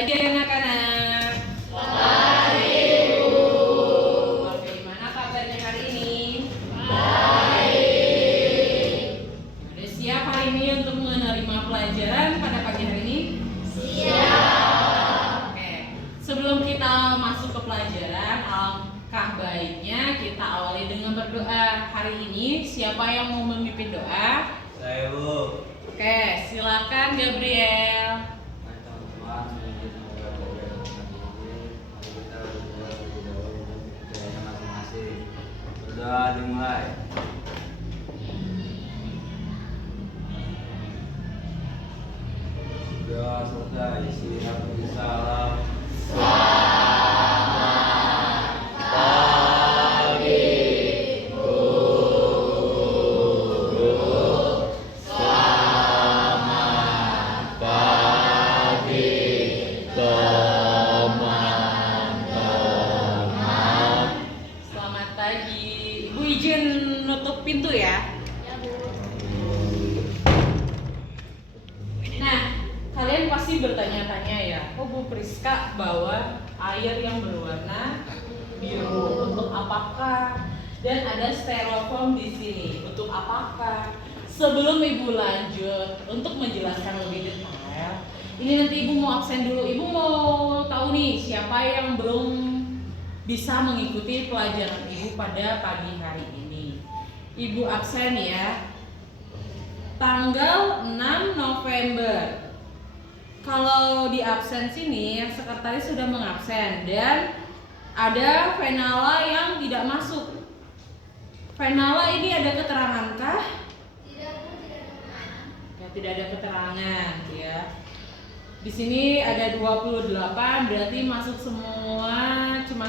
pagi anak-anak. Pagi, Ibu. Oke, gimana kabarnya hari ini? Baik. Udah siap hari ini untuk menerima pelajaran pada pagi hari ini? Siap. Oke, sebelum kita masuk ke pelajaran, alangkah baiknya kita awali dengan berdoa. Hari ini siapa yang mau memimpin doa? Saya, Bu. Oke, silakan Gabriel. Teman-teman, semoga belajar ini. Mari kita berdoa terlebih dahulu untuk kerjanya masing-masing. Berdoa dimulai. Doa selesai. Siap salam. Selamat pagi. Ibu izin nutup pintu ya. Ya, Bu. Nah, kalian pasti bertanya-tanya ya, kok Bu Priska bawa air yang berwarna biru untuk apakah? Dan ada styrofoam di sini untuk apakah? Sebelum Ibu lanjut untuk menjelaskan lebih detail, ini nanti Ibu mau absen dulu. Ibu mau tahu nih siapa yang belum bisa mengikuti pelajaran Ibu pada pagi hari ini. Ibu absen ya. Tanggal 6 November. Kalau di absen sini, sekretaris sudah mengabsen dan ada Venala yang tidak masuk. Venala ini ada keterangankah? Tidak, Bu, tidak ada keterangan. Ya, tidak ada keterangan ya. Di sini ada 28, berarti masuk semua, cuma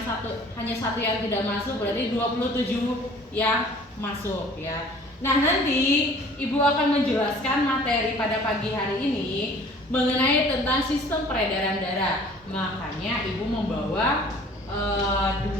hanya satu yang tidak masuk, berarti 27 yang masuk ya. Nah, nanti Ibu akan menjelaskan materi pada pagi hari ini mengenai tentang sistem peredaran darah. Makanya Ibu membawa 2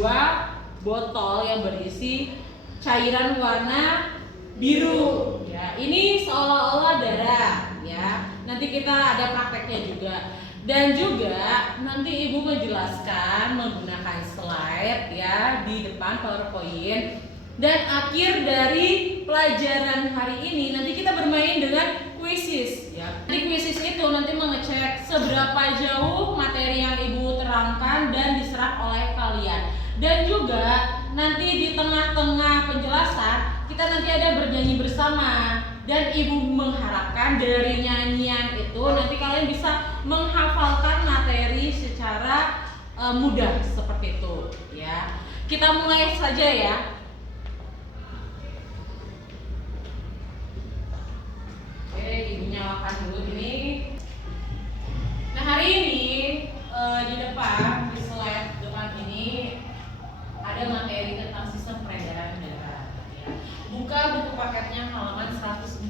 botol yang berisi cairan warna biru ya. Ini seolah-olah darah ya. Nanti kita ada prakteknya juga. Dan juga nanti Ibu menjelaskan menggunakan slide ya di depan PowerPoint. Dan akhir dari pelajaran hari ini nanti kita bermain dengan quizzes ya. Di quizzes itu nanti mengecek seberapa jauh materi yang Ibu terangkan dan diserap oleh kalian. Dan juga nanti di tengah-tengah penjelasan kita nanti ada bernyanyi bersama. Dan Ibu mengharapkan dari nyanyian itu nanti kalian bisa menghafalkan materi secara mudah seperti itu ya. Kita mulai saja ya. Oke, Ibu nyalakan dulu ini. Nah, hari ini di depan, di slide depan ini ada materi tentang sistem peredaran darah ya. Buka buku paketnya halaman 114.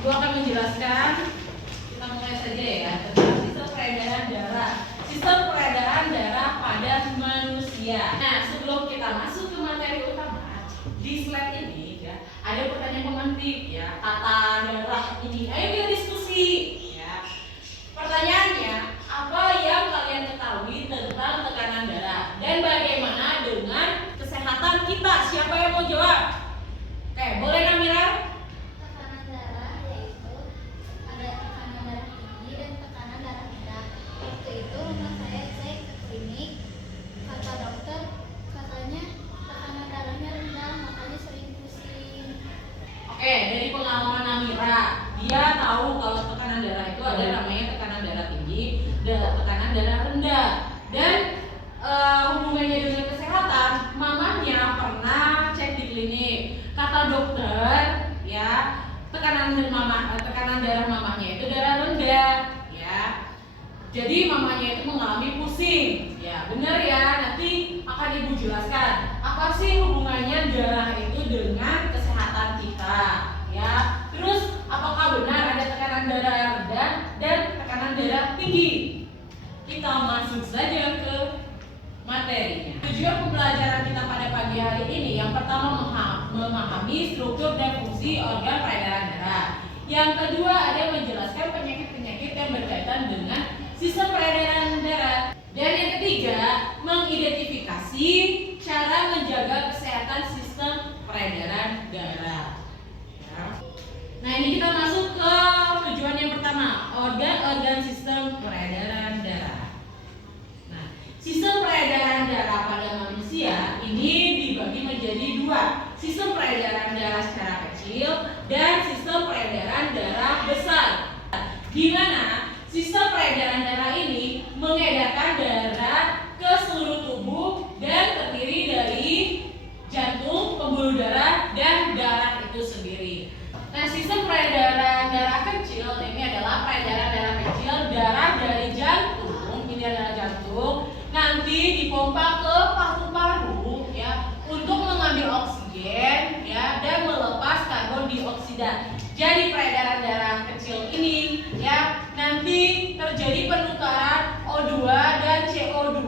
Ibu akan menjelaskan, kita mulai saja ya, tentang sistem peredaran darah. Sistem peredaran darah pada manusia. Nah, sebelum kita masuk ke materi utama, di slide ini ya, ada pertanyaan pemantik ya, tata darah ini. Ayo kita diskusi ya. Pertanyaannya, apa yang kalian ketahui tentang tekanan darah dan bagaimana dengan kesehatan kita? Siapa yang mau jawab? Oke, boleh Namira? Tekanan darah yaitu ada tekanan darah tinggi dan tekanan darah rendah. Waktu itu rumah saya cek ke klinik, kata dokter katanya tekanan darahnya rendah, makanya sering pusing. Oke, dari pengalaman Namira, dia tahu kalau tekanan darah itu ada namanya tekanan darah tinggi dan tekanan darah rendah. Dan hubungannya dengan kesehatan, mamanya pernah cek di klinik. Kata dokter, ya, tekanan darah mamanya itu darah rendah, ya. Jadi mamanya itu mengalami pusing, ya, benar ya. Nanti akan Ibu jelaskan apa sih hubungannya darah itu dengan kesehatan kita, ya. Terus apakah benar ada tekanan darah rendah dan tekanan darah tinggi? Kita masuk saja ke materinya. Tujuan pembelajaran kita pada pagi hari ini yang pertama memahami struktur dan fungsi organ peredaran darah. Yang kedua ada menjelaskan penyakit-penyakit yang berkaitan dengan sistem peredaran darah. Dan yang ketiga, mengidentifikasi cara menjaga kesehatan sistem peredaran darah. Ya. Nah, ini kita masuk ke tujuan yang pertama, organ-organ sistem peredaran darah. Nah, sistem peredaran darah pada manusia ini dibagi menjadi dua, sistem peredaran darah secara kecil dan sistem peredaran darah besar. Di mana sistem peredaran darah ini mengedarkan darah ke seluruh tubuh dan terdiri dari jantung, pembuluh darah, dan darah itu sendiri. Nah, sistem peredaran darah kecil ini adalah peredaran darah kecil, darah dari jantung, ini adalah jantung, nanti dipompa ke paru-paru ya untuk mengambil oksigen ya dan melepas karbon dioksida. Jadi peredaran darah kecil ini ya nanti terjadi penukaran O2 dan CO2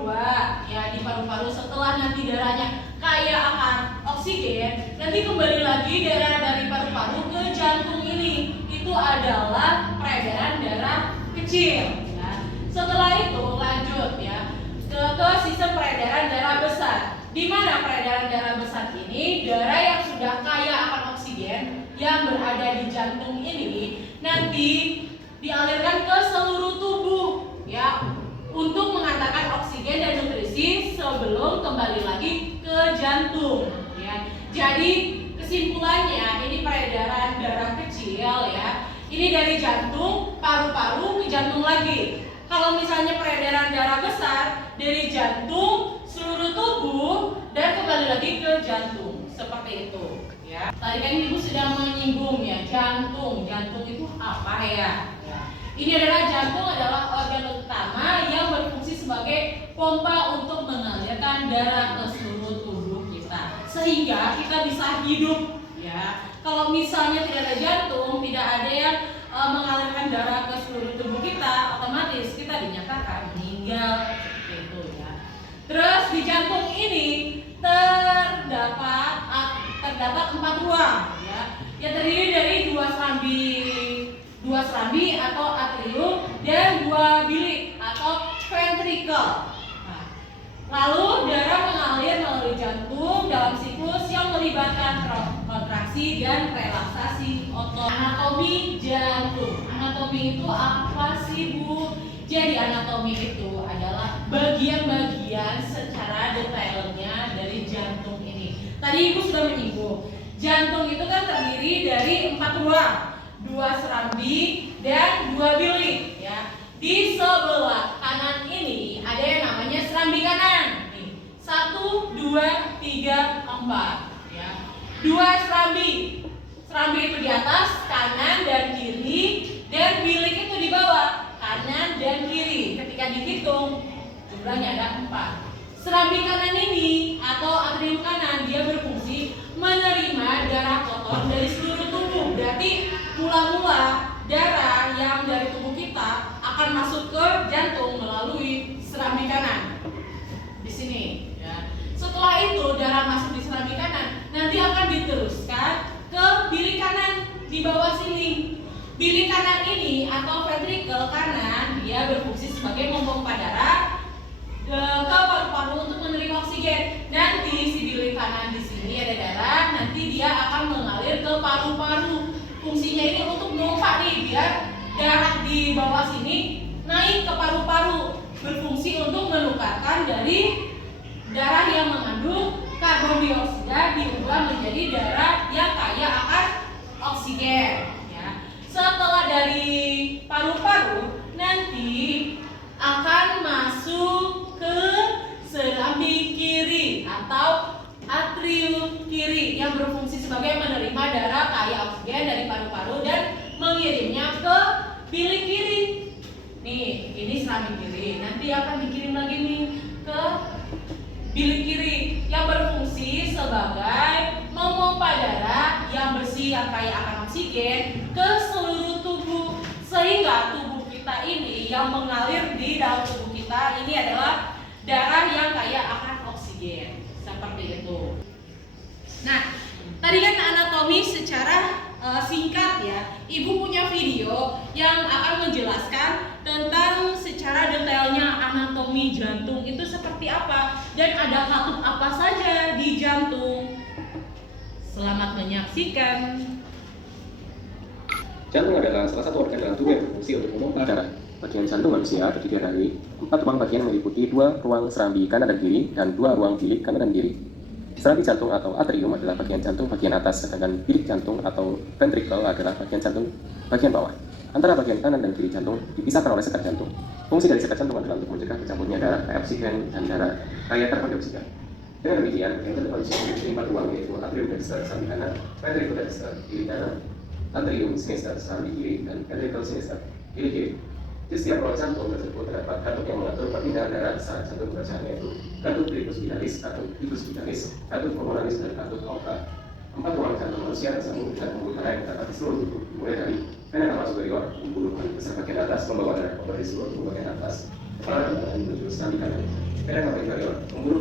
ya di paru-paru. Setelah nanti darahnya kaya akan oksigen, nanti kembali lagi darah dari paru-paru ke jantung ini. Itu adalah peredaran darah kecil ya. Setelah itu lanjut ya ke sistem peredaran darah besar. Di mana peredaran darah besar ini darah yang sudah kaya akan oksigen yang berada di jantung ini nanti dialirkan ke seluruh tubuh ya untuk mengantarkan oksigen dan nutrisi sebelum kembali lagi ke jantung ya. Jadi kesimpulannya ini peredaran darah kecil ya. Ini dari jantung, paru-paru ke jantung lagi. Kalau misalnya peredaran darah besar dari jantung, seluruh tubuh dan kembali lagi ke jantung. Seperti itu ya. Tadi kan Ibu sudah menyinggung ya jantung. Jantung itu apa ya? Ini adalah jantung adalah organ utama yang berfungsi sebagai pompa untuk mengalirkan darah ke seluruh tubuh kita sehingga kita bisa hidup ya. Kalau misalnya tidak ada jantung, tidak ada yang mengalirkan darah ke seluruh tubuh kita, otomatis kita dinyatakan meninggal seperti itu ya. Terus di jantung ini terdapat 4 ruang ya, yang terdiri dari dua serambi atau atrium dan 2 bilik atau ventricle. Nah, lalu darah mengalir melalui jantung dalam siklus yang melibatkan kontraksi dan relaksasi otot. Anatomi jantung. Anatomi itu apa sih, Bu? Jadi anatomi itu adalah bagian-bagian secara detailnya dari jantung ini. Tadi Ibu sudah menyinggung. Jantung itu kan terdiri dari 4 ruang, 2 serambi dan 2 bilik ya. Di sebelah kanan ini ada yang namanya serambi kanan. Nih, 1, 2, 3, 4 ya. 2 serambi. Serambi itu di atas, kanan dan kiri, dan bilik itu di bawah, kanan dan kiri. Ketika dihitung jumlahnya ada 4. Serambi kanan ini atau atrium kanan dia berfungsi menerima darah kotor dari seluruh tubuh. Berarti mula-mula darah yang dari tubuh kita akan masuk ke jantung melalui serambi kanan. Di sini ya. Setelah itu darah masuk di serambi kanan, nanti akan diteruskan ke bilik kanan di bawah sini. Bilik kanan ini atau ventricle kanan dia berfungsi sebagai memompa darah ke paru-paru untuk menerima oksigen. Nanti si bilik kanan di sini ada darah, nanti dia akan mengalir ke paru-paru. Fungsinya ini untuk memompa nih biar darah di bawah sini naik ke paru-paru, berfungsi untuk menukarkan dari darah yang mengandung karbon dioksida diubah menjadi darah yang kaya akan oksigen ya. Setelah dari paru-paru nanti akan masuk ke serambi kiri atau atrium kiri yang berfungsi sebagai menerima darah kaya oksigen dari paru-paru dan mengirimnya ke bilik kiri. Nih, ini serambi kiri. Nanti akan dikirim lagi nih ke bilik kiri yang berfungsi sebagai memompa darah yang bersih yang kaya akan oksigen ke seluruh tubuh sehingga tubuh kita ini yang mengalir di dalam tubuh kita ini adalah darah yang kaya akan oksigen seperti itu. Nah, tadi kan anatomi secara singkat ya, Ibu punya video yang akan menjelaskan tentang secara detailnya anatomi jantung itu seperti apa dan ada katup apa saja di jantung. Selamat menyaksikan. Jantung adalah salah satu organ dalam tubuh yang berfungsi untuk memompa darah. Bagian jantung manusia terdiri dari 4 ruang bagian yang meliputi 2 ruang serambi kanan dan kiri dan 2 ruang bilik kanan dan kiri. Serambi jantung atau atrium adalah bagian jantung bagian atas, sedangkan bilik jantung atau ventricle adalah bagian jantung bagian bawah. Antara bagian kanan dan kiri jantung dipisahkan oleh sekat jantung. Fungsi dari sekat jantung adalah untuk mencegah bercampurnya darah kaya oksigen dan darah kaya karbon dioksida. Dengan demikian, bagian jantung manusia memiliki 4 ruang, yaitu atrium dexter serambi kanan, ventricle dexter kiri kanan, atrium sinister serambi kiri, dan ventricle sinister kiri kiri. Di setiap ruang jantung tersebut terdapat katup yang mengatur perpindahan darah saat jantung bekerja, yaitu katup tricuspitalis, katup tricuspitalis, katup pulmonalis, dan katup aorta. 4 ruang jantung manusia tersambung dengan pembuluh darah yang terdapat di seluruh tubuh, mulai dari vena cava superior, pembuluh besar bagian atas, membawa darah kotor di seluruh tubuh bagian atas, kepala dan tangan menuju serambi kanan. Vena cava inferior, pembuluh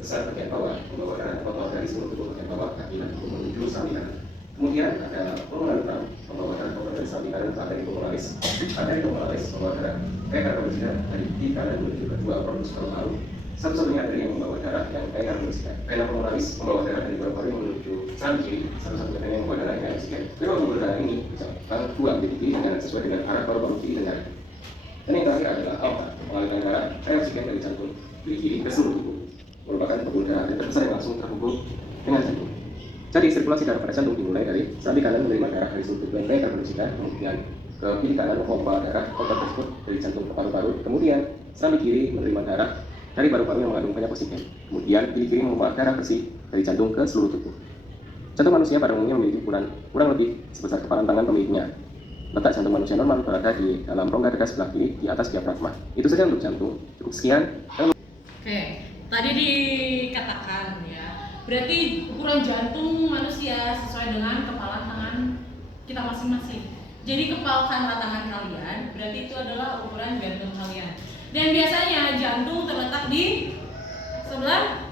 besar bagian bawah, membawa darah kotor dari seluruh tubuh bagian bawah, kaki dan tubuh menuju serambi kanan. Kemudian ada pulmonalis, membawa darah kotor dari serambi kanan ke arteri pulmonalis. Arteri pulmonalis membawa darah kaya karbon dioksida dari kiri kanan menuju ke 2 produs paru-paru. Satu-satunya arteri yang membawa darah yang kaya karbon dioksida. Vena pulmonalis membawa darah dari paru-paru yang menuju serambi kiri. Satu-satunya vena yang membawa darah yang kaya oksigen. Kedua pembuluh darah ini dicabutkan 2 menjadi kiri dengan sesuai dengan arah paru-paru kiri dan kanan. Dan yang terakhir adalah aorta, mengalirkan darah kaya oksigen dari jantung kiri ke seluruh tubuh. Merupakan pembuluh darah terbesar yang langsung terhubung dengan jantung. Jadi sirkulasi darah pada jantung dimulai dari serambi kanan menerima darah dari seluruh tubuh yang kaya karbon dioksida, kemudian ke kiri kanan memompa darah kotor tersebut dari jantung ke paru-paru, kemudian serambi kiri menerima darah dari paru-paru yang mengandung banyak oksigen, kemudian kiri kiri memompa darah bersih dari jantung ke seluruh tubuh. Jantung manusia pada umumnya memiliki ukuran kurang lebih sebesar kepalan tangan pemiliknya. Letak jantung manusia normal berada di dalam rongga dada sebelah kiri di atas diafragma. Itu saja untuk jantung. Cukup sekian. Oke, tadi dikatakan ya, berarti ukuran jantung manusia sesuai dengan kepalan tangan kita masing-masing. Jadi kepalkan tangan kalian, berarti itu adalah ukuran jantung kalian. Dan biasanya jantung terletak di sebelah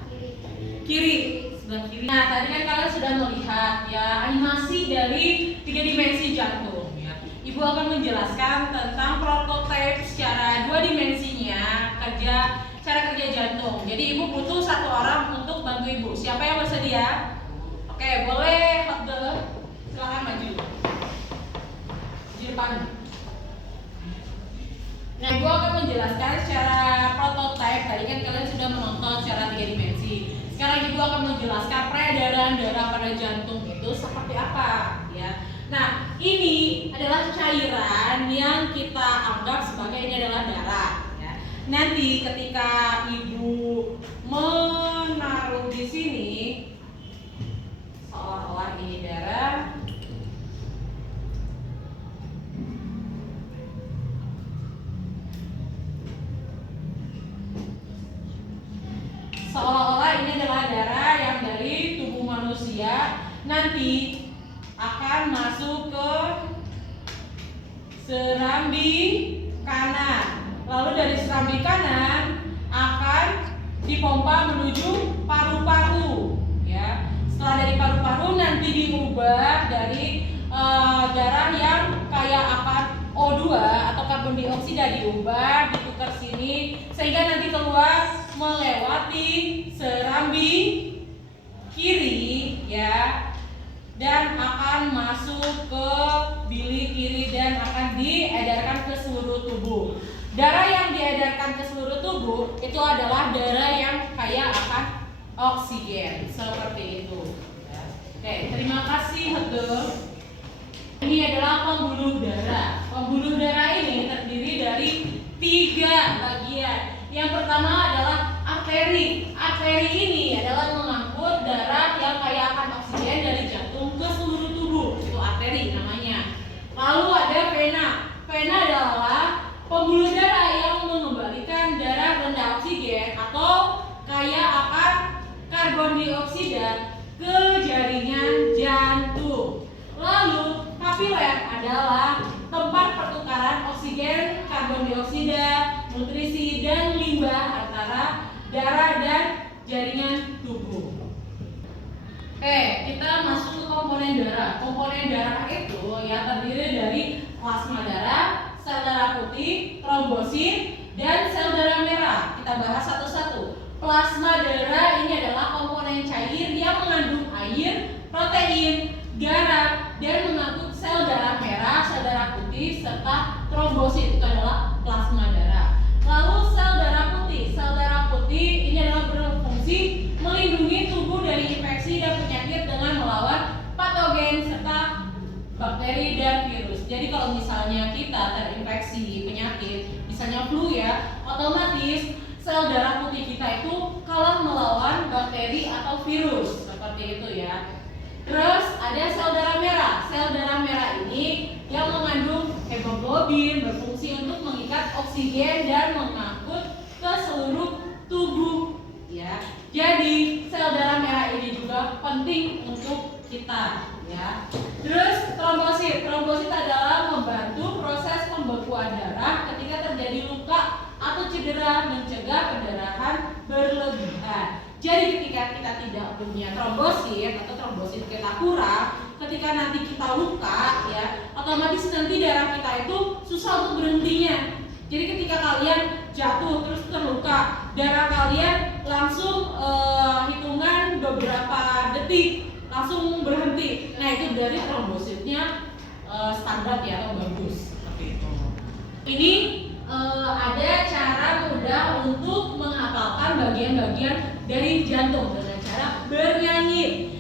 kiri, sebelah kiri. Nah, tadi kan kalian sudah melihat ya animasi dari 3 dimensi jantung ya. Ibu akan menjelaskan tentang prototipe secara 2 dimensinya cara kerja jantung. Jadi ibu butuh 1 orang untuk bantu ibu. Siapa yang bersedia? Oke, boleh hot dog. Silakan maju. Di depan. Nah, ibu akan menjelaskan secara prototipe. Tadi kan kalian sudah menonton secara 3 dimensi. Sekarang ibu akan menjelaskan peredaran darah pada jantung itu seperti apa, ya. Nah, ini adalah cairan yang kita anggap sebagai ini adalah darah. Nanti ketika ibu menaruh di sini seolah-olah ini darah, seolah-olah ini adalah darah yang dari tubuh manusia nanti akan masuk ke serambi kanan. Lalu dari serambi kanan akan dipompa menuju paru-paru, ya. Setelah dari paru-paru nanti diubah dari darah yang kaya akan O2 atau karbon dioksida diubah, ditukar sini sehingga nanti keluar melewati serambi kiri, ya, dan akan masuk ke bilik kiri dan akan diedarkan ke seluruh tubuh. Darah yang diedarkan ke seluruh tubuh itu adalah darah yang kaya akan oksigen, seperti itu. Oke, terima kasih Hedo. Ini adalah pembuluh darah. Pembuluh darah ini terdiri dari 3 bagian. Yang pertama adalah arteri. Arteri ini adalah mengangkut darah yang kaya akan oksigen dari jantung ke seluruh tubuh. Itu arteri namanya. Lalu ada vena. Vena adalah pembuluh darah yang mengembalikan darah rendah oksigen atau kaya akan karbon dioksida ke jaringan jantung. Lalu kapiler adalah tempat pertukaran oksigen, karbon dioksida, nutrisi, dan limbah antara darah dan jaringan tubuh. Oke, kita masuk ke komponen komponen darah. Komponen darah itu ya terdiri dari plasma darah, sel darah putih, trombosit, dan sel darah merah. Kita bahas satu-satu. Plasma darah ini adalah komponen cair yang mengandung air, protein, garam, dan mengangkut sel darah merah, sel darah putih, serta trombosit. Itu adalah plasma darah. Lalu sel darah putih. Sel darah putih ini adalah berfungsi melindungi tubuh dari infeksi dan penyakit dengan melawan patogen serta bakteri dan virus. Jadi kalau misalnya kita terinfeksi penyakit, misalnya flu ya, otomatis sel darah putih kita itu kalah melawan bakteri atau virus, seperti itu ya. Terus ada sel darah merah. Sel darah merah ini yang mengandung hemoglobin, berfungsi untuk mengikat oksigen dan mengangkut ke seluruh tubuh ya. Jadi sel darah merah ini juga penting untuk kita ya. Terus trombosit. Trombosit adalah membantu proses pembekuan darah ketika terjadi luka atau cedera, mencegah pendarahan berlebihan. Jadi ketika kita tidak punya trombosit atau trombosit kita kurang, ketika nanti kita luka ya, otomatis nanti darah kita itu susah untuk berhentinya. Jadi ketika kalian jatuh terus terluka, darah kalian langsung hitungan beberapa detik langsung berhenti. Nah itu dari trombositnya standar ya atau bagus seperti itu. Ini ada cara mudah untuk menghafalkan bagian-bagian dari jantung dengan cara bernyanyi.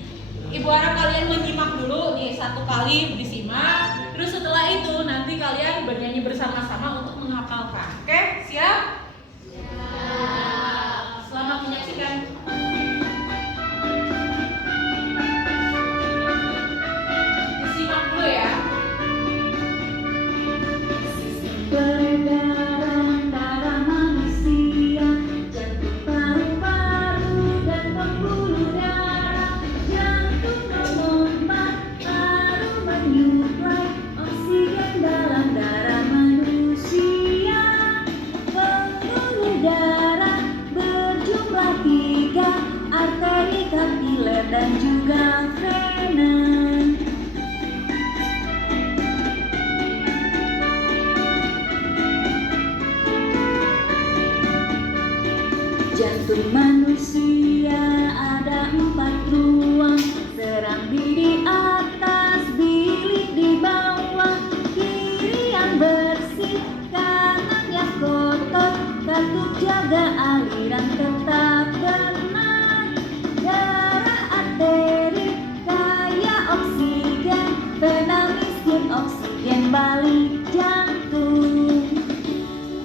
Ibu harap kalian menyimak dulu nih, satu kali disimak. Terus setelah itu nanti kalian bernyanyi bersama-sama untuk menghafalkan. Oke, siap? Siap. Selamat menyaksikan. Disimak dulu ya. Peredaran darah manusia, jantung, paru-paru, dan pembuluh darah. Jantung memompa, paru menyuplai oksigen dalam darah manusia. Pembuluh darah berjumlah 3, arteri, kapiler, dan juga vena. Jantung manusia ada 4 ruang, serambi di atas, bilik di bawah, kiri yang bersih, kanan yang kotor, katup jaga aliran tetap benar. Darah arteri kaya oksigen, vena miskin oksigen balik jantung.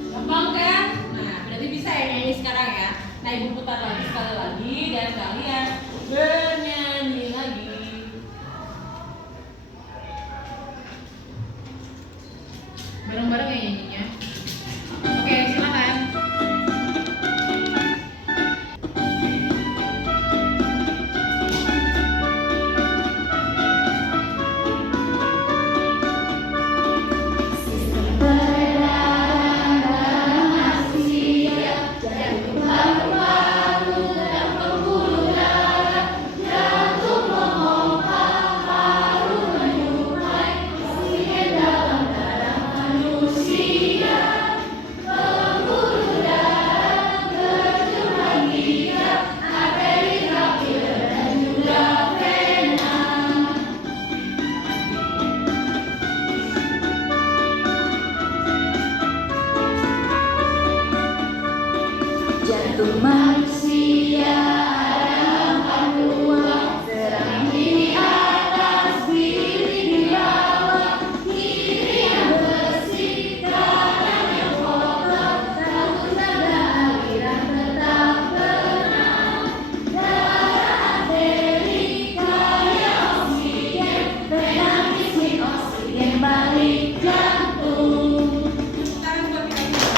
Gampang kan? Nah, berarti bisa ya nyanyi sekarang ya. Nah, ibu putar lagi sekali lagi dan kalian bernyanyi lagi. Bareng-bareng ya nyanyinya. Oke, silakan. Peredaran darah manusia, jantung, paru-paru, dan pembuluh darah. Jantung memompa, paru menyuplai oksigen dalam darah manusia. Pembuluh darah berjumlah 3, arteri, kapiler, dan juga vena. Jantung manusia ada 4 ruang, serambi di atas, bilik di bawah, kiri yang bersih, kanan yang kotor, katup jaga aliran tetap benar. Darah arteri kaya oksigen, vena miskin oksigen balik jantung. Sekarang buat kita semua.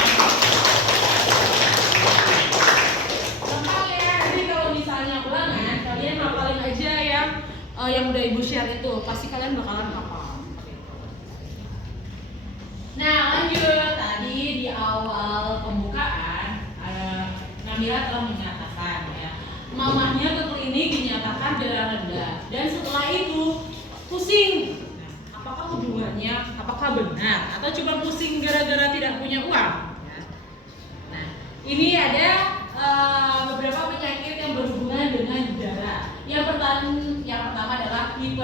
Gampang ya. Jadi kalau misalnya ulangan, kalian hafalin aja yang udah ibu share itu, pasti kalian bakalan hafal. Nah, lanjut. Tadi di awal pembukaan, Nabila telah menyatakan ya, mamahnya ke klinik dinyatakan darah rendah, dan setelah itu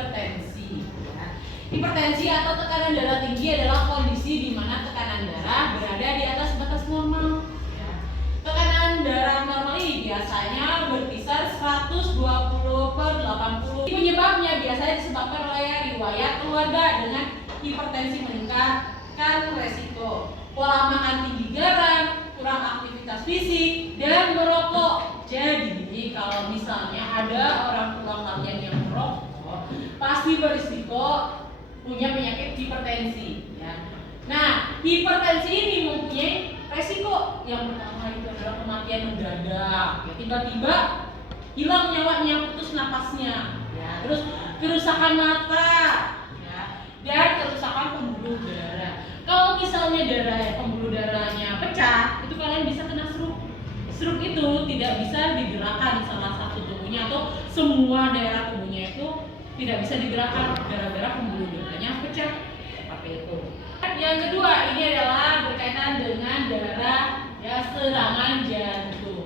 hipertensi. Ya. Hipertensi atau tekanan darah tinggi adalah kondisi di mana tekanan darah berada di atas batas normal. Ya. Tekanan darah normal ini biasanya berkisar 120/80. Penyebabnya biasanya disebabkan oleh riwayat keluarga dengan hipertensi meningkatkan resiko pola makan tinggi garam, kurang aktivitas fisik, dan merokok. Jadi kalau misalnya ada orang tua kalian yang merokok, pasti berisiko punya penyakit hipertensi. Ya. Nah, hipertensi ini mempunyai resiko yang pertama itu adalah kematian mendadak. Ya, tiba-tiba hilang nyawanya, putus napasnya. Ya, terus kerusakan mata, ya, dan kerusakan pembuluh darah. Kalau misalnya pembuluh darahnya pecah, itu kalian bisa kena stroke. Stroke itu tidak bisa digerakkan salah satu tubuhnya atau semua daerah tubuhnya itu tidak bisa digerakkan gara-gara pembuluh darahnya pecah. Seperti itu. Yang kedua ini adalah berkaitan dengan darah ya serangan jantung.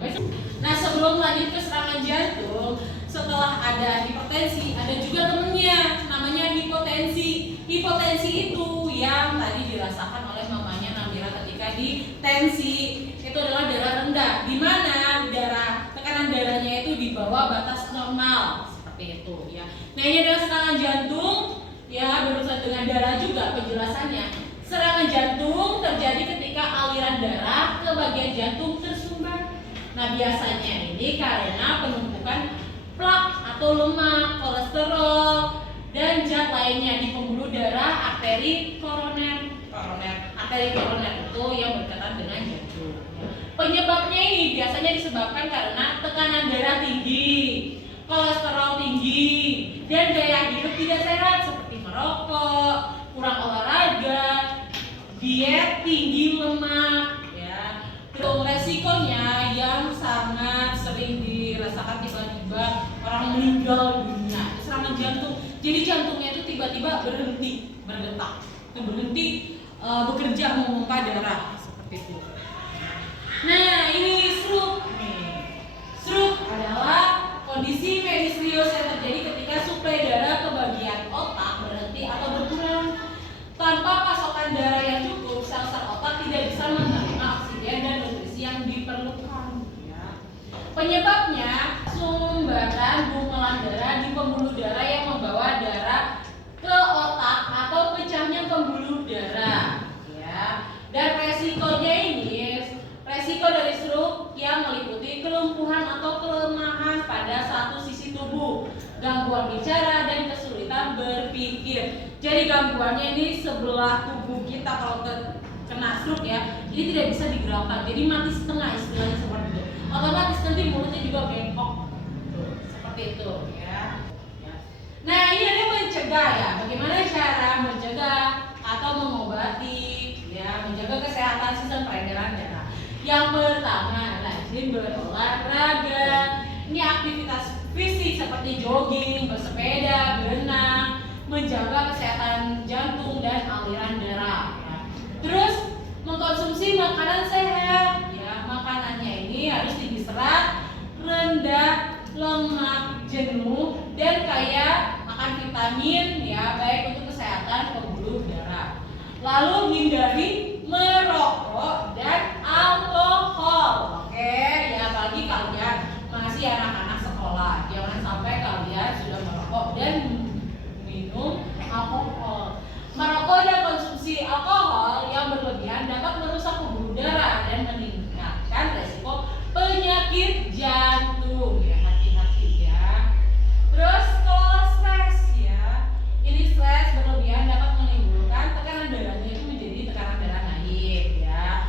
Nah, sebelum lanjut ke serangan jantung, setelah ada hipertensi, ada juga temennya namanya hipotensi. Hipotensi itu yang tadi dirasakan oleh mamanya Namira ketika di tensi. Itu adalah darah rendah, di mana tekanan darahnya itu di bawah batas normal, seperti itu ya. Nah, ini adalah serangan jantung ya, berurusan dengan darah juga penjelasannya. Serangan jantung terjadi ketika aliran darah ke bagian jantung tersumbat. Nah, biasanya ini karena penumpukan plak atau lemak, kolesterol, dan zat lainnya di pembuluh darah arteri koroner. Arteri koroner itu yang berkaitan dengan jantung. Penyebabnya ini biasanya disebabkan karena tekanan darah tinggi, kolesterol tinggi, dan gaya hidup tidak sehat seperti merokok, kurang olahraga, diet tinggi lemak, ya. Terus resikonya yang sangat sering dirasakan tiba-tiba orang meninggal dunia, serangan jantung. Jadi jantungnya itu tiba-tiba berhenti berdetak, berhenti bekerja memompa darah seperti itu. Nah, ini stroke. Stroke adalah kondisi medis serius yang terjadi ketika suplai darah ke bagian otak berhenti atau berkurang. Tanpa pasokan darah yang cukup, sel-sel otak tidak bisa menerima oksigen dan nutrisi yang diperlukan. Ya. Penyebabnya sumbatan gumpalan darah di pembuluh darah yang membawa darah ke otak atau pecahnya pembuluh darah. Ya. Dan resikonya ini, resiko dari stroke yang meliputi kelumpuhan atau kelemahan pada satu sisi tubuh, gangguan bicara, dan kesulitan berpikir. Jadi gangguannya ini sebelah tubuh kita kalau kena stroke ya, ini tidak bisa digerakkan. Jadi mati setengah istilahnya seperti itu. Otomatis nanti mulutnya juga bengkok. Tuh, seperti itu ya. Nah, ini ada mencegah ya. Bagaimana cara mencegah atau mengobati ya, menjaga kesehatan sistem peredaran darah. Yang pertama rajin berolahraga. Ini aktivitas fisik seperti jogging, bersepeda, berenang, menjaga kesehatan jantung dan aliran darah. Ya. Terus mengkonsumsi makanan sehat. Ya, makanannya ini harus tinggi serat, rendah lemak jenuh, dan kaya akan vitamin ya, baik untuk kesehatan pembuluh darah. Lalu hindari merokok dan alkohol. Oke, ya bagi kalian masih anak-anak sekolah, jangan sampai kalian sudah merokok dan minum alkohol. Merokok dan konsumsi alkohol yang berlebihan dapat merusak pembuluh darah dan meningkatkan resiko penyakit jantung. Ya, hati-hati ya. Terus kalau stres ya, ini stres berlebihan dapat menimbulkan tekanan darahnya itu menjadi tekanan darah naik ya.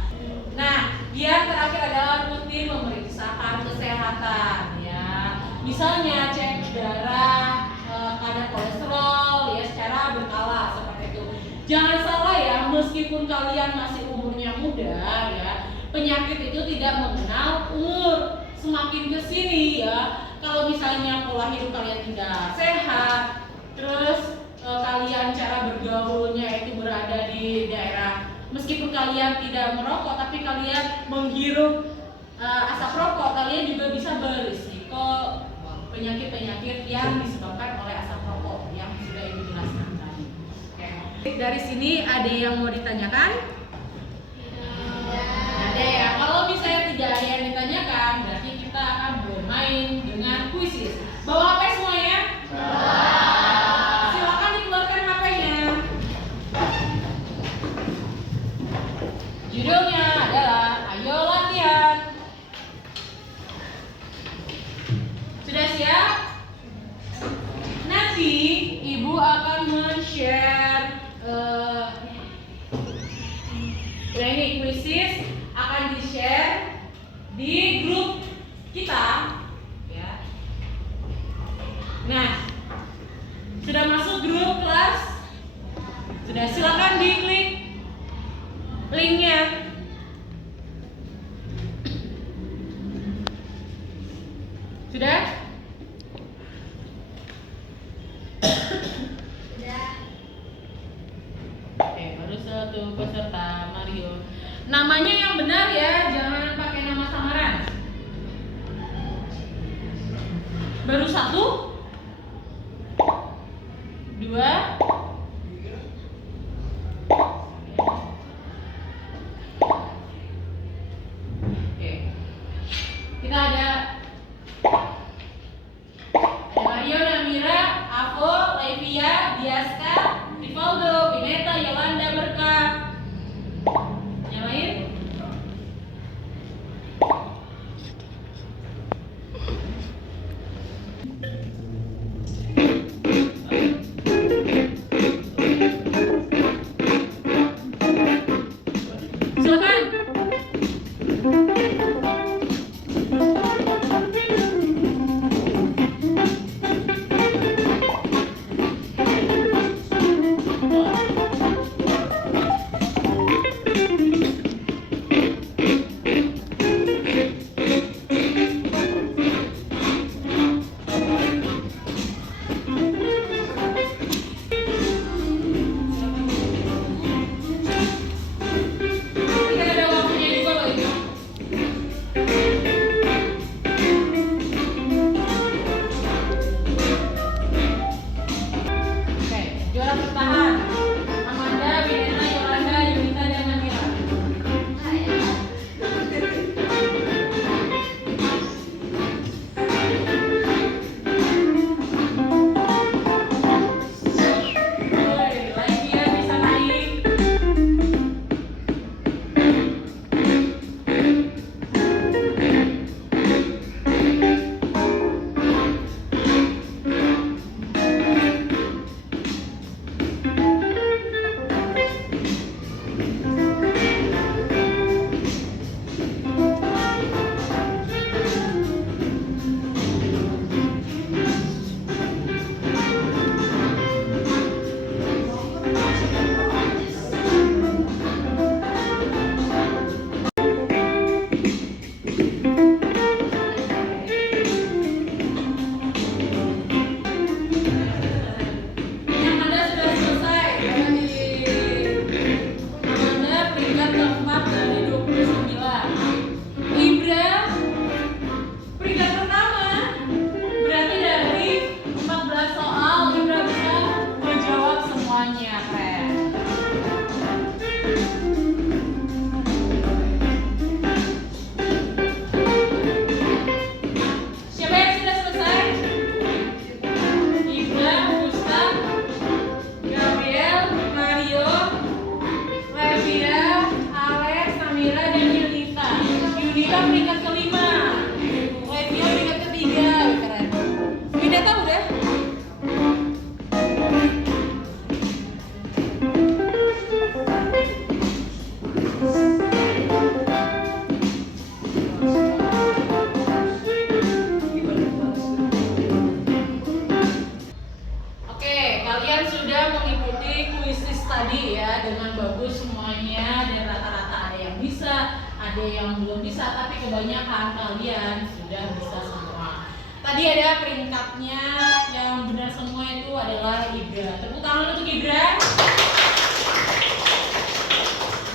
Nah, yang terakhir adalah rutin memeriksakan kesehatan ya. Misalnya cek darah, kadar kolesterol ya secara berkala seperti itu. Jangan salah ya, meskipun kalian masih umurnya muda ya, penyakit itu tidak mengenal umur. Semakin kesini ya, kalau misalnya pola hidup kalian tidak sehat, terus kalian cara bergaulnya itu berada di daerah, meskipun kalian tidak merokok tapi kalian menghirup asap rokok, kalian juga bisa berisiko penyakit-penyakit yang disebabkan oleh asap rokok yang Dari sini ada yang mau ditanyakan? Ada ya. Kalau misalnya tidak ada yang ditanyakan, berarti kita akan bermain dengan kuisis. Bawa HP semuanya? Silakan dikeluarkan HP-nya. Judulnya adalah Ayo Latihan. Sudah siap? Nanti Ibu akan men-share ini kuisis akan di-share di grup kita ya. Nah, sudah masuk grup kelas? Sudah, silakan diklik linknya. Sudah? Oke, baru satu peserta Mario. Namanya yang benar ya, jangan pakai nama samaran. Baru satu, dua, oke. Kita ada Mario, Namira, Avo, Levia, Diaska, Rivaldo, Vineta, Yolanda, Berkah. Yang lain? Silakan. Kita ada waktunya juga loh itu. Oke, juara bertahan Amanda, Wineta, Yolanda, Yunita, dan Namira. Woi, lagi ya bisa naik. Amanda sudah selesai. Amanda peringkat keempat dari 29. Ibra peringkat pertama. Berarti dari 14 soal Ibra bisa menjawab semuanya. Keren. Siapa yang sudah selesai? Ibra, Gustaf, Gabriel, Mario, Levia, Alex, Namira, dan Yunita. Yunita peringkat kelima, Levia peringkat ketiga. Keren. Wineta udah? Oke, kalian sudah mengikuti kuisis tadi ya dengan bagus semuanya, dan rata-rata ada yang bisa, ada yang belum bisa, tapi kebanyakan kalian sudah bisa semua. Tadi ada peringkatnya, yang benar semua itu adalah Ibra. Tepuk tangan untuk Ibra.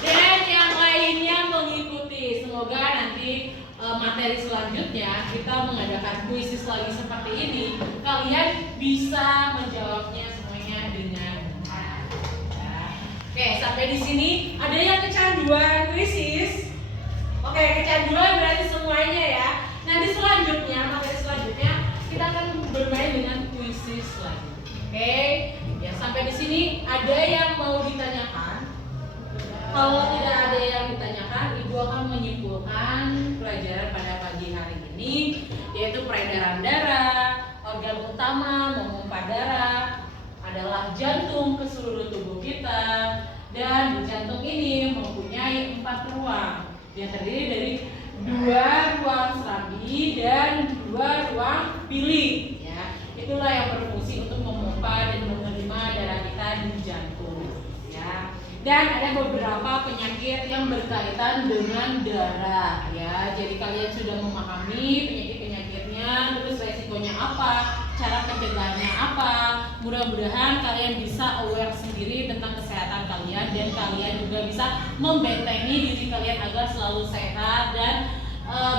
Dan yang lainnya mengikuti. Semoga nanti materi selanjutnya kita mengadakan kuisis lagi seperti ini, kalian bisa menjawabnya semuanya dengan benar. Ya. Sampai di sini ada yang kecanduan kuisis. Oke, kecanduan berarti semuanya ya. Nanti selanjutnya, materi selanjutnya kita akan bermain dengan kuisis lagi. Oke, ya sampai di sini ada yang mau ditanyakan? Kalau tidak ada yang ditanyakan, Ibu akan menyimpulkan pelajaran pada pagi hari ini, yaitu peredaran darah, organ utama memompa darah adalah jantung ke seluruh tubuh kita, dan jantung ini mempunyai 4 ruang yang terdiri dari 2 ruang serambi dan 2 ruang bilik. Ya, itulah yang berfungsi untuk memompa dan menerima darah kita di jantung. Ya. Dan ada beberapa penyakit yang berkaitan dengan darah ya. Jadi kalian sudah memahami penyakit-penyakitnya, terus resikonya apa, cara pencegahannya apa. Mudah-mudahan kalian bisa aware sendiri tentang kesehatan kalian dan kalian juga bisa membentengi diri kalian agar selalu sehat dan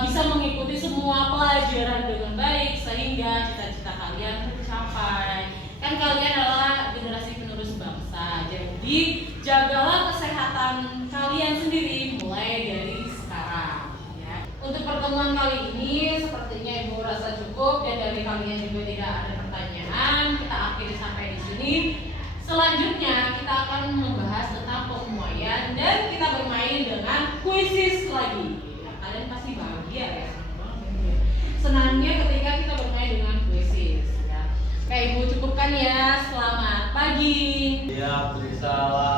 bisa mengikuti semua pelajaran dengan baik sehingga cita-cita kalian tercapai. Kan kalian adalah generasi penerus bangsa. Jadi jagalah kesehatan kalian sendiri mulai dari sekarang ya. Untuk pertemuan kali ini sepertinya Ibu rasa cukup dan dari kalian juga tidak ada pertanyaan. Kita akhiri sampai di sini. Selanjutnya kita akan membahas tentang pemuaian dan kita bermain dengan kuisis lagi. Nah, kalian pasti bahagia ya. Senangnya ketika kita bermain dengan kuisis ya. Kayak Ibu cukupkan ya. Selamat pagi. Ya, Waalaikumsalam.